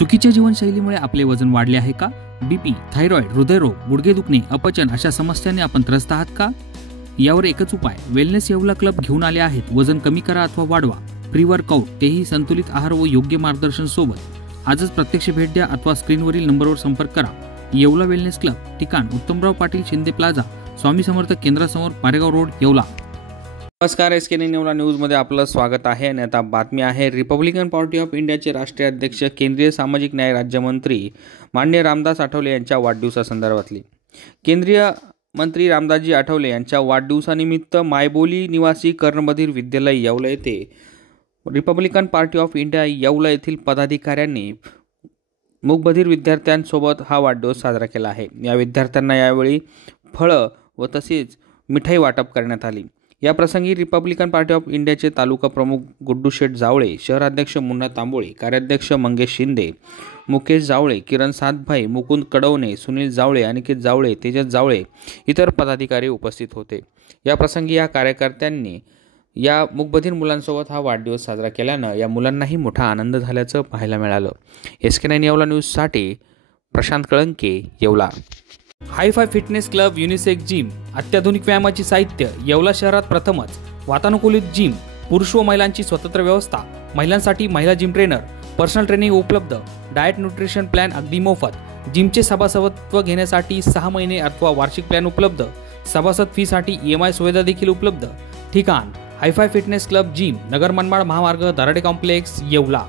चुकीच्या जीवनशैलीमुळे आपले वजन वाढले आहे का? बीपी, थायरॉइड, हृदयरोग, गुडघे दुखणे, अपचन अशा समस्यांनी आपण त्रस्त आहात का? यावर एकच उपाय, वेलनेस येवला क्लब घेऊन आले आहेत. वजन कमी करा अथवा वाढवा, प्री वर्कआउट, तेही संतुलित आहार व योग्य मार्गदर्शन सोबत. आजच प्रत्यक्ष भेट द्या अथवा स्क्रीनवरील नंबरवर संपर्क करा. येवला वेलनेस क्लब, ठिकाण उत्तमराव पाटील शिंदे प्लाझा, स्वामी समर्थ केंद्रासमोर, पारेगाव रोड, येवला. नमस्कार, SK येवला न्यूजमध्ये आपलं स्वागत आहे. आणि आता बातमी आहे. रिपब्लिकन पार्टी ऑफ इंडियाचे राष्ट्रीय अध्यक्ष, केंद्रीय सामाजिक न्याय राज्यमंत्री माननीय रामदास आठवले यांच्या वाढदिवसासंदर्भातली. केंद्रीय मंत्री रामदासजी आठवले यांच्या वाढदिवसानिमित्त मायबोली निवासी कर्णबधीर विद्यालय येवला येथे Republican party of India Yeola येथील पदाधिकाऱ्यांनी मूकबधीर विद्यार्थ्यांसोबत हा वाढदिवस साजरा केला आहे. या विद्यार्थ्यांना यावेळी फळं व तसेच मिठाई वाटप करण्यात आली. या प्रसंगी रिपब्लिकन पार्टी ऑफ इंडियाचे तालुका प्रमुख गुड्डू शेठ जावळे, शहराध्यक्ष मुन्ना तांबोळे, कार्याध्यक्ष मंगेश शिंदे, मुकेश जावळे, किरण सातभाई, मुकुंद कडवणे, सुनील जावळे, अनिकेत जावळे, तेजस जावळे इतर पदाधिकारी उपस्थित होते. या प्रसंगी या कार्यकर्त्यांनी या मूकबधीर मुलांसोबत हा वाढदिवस साजरा केल्यानं या मुलांनाही मोठा आनंद झाल्याचं पाहायला मिळालं. SK9 येवला न्यूजसाठी Prashant Kalanke, Yeola. Hi fi fitness club, unisex gym, अत्याधुनिक व्यायामाची साहित्य, येवला शहरात प्रथमच. वातानुकूलित जिम, पुरुष व महिलांची स्वतंत्र व्यवस्था, महिलांसाठी महिला जिम ट्रेनर, पर्सनल ट्रेनिंग उपलब्ध, डाएट न्यूट्रिशन प्लॅन अगदी मोफत. जिमचे सभासदत्व घेण्यासाठी 6 महिने अथवा वार्षिक प्लॅन उपलब्ध. सभासद फीसाठी EMI सुविधा देखील उपलब्ध. ठिकाण hi fi fitness club gym, Nagar Manmad महामार्ग, दराडे कॉम्प्लेक्स, येवला.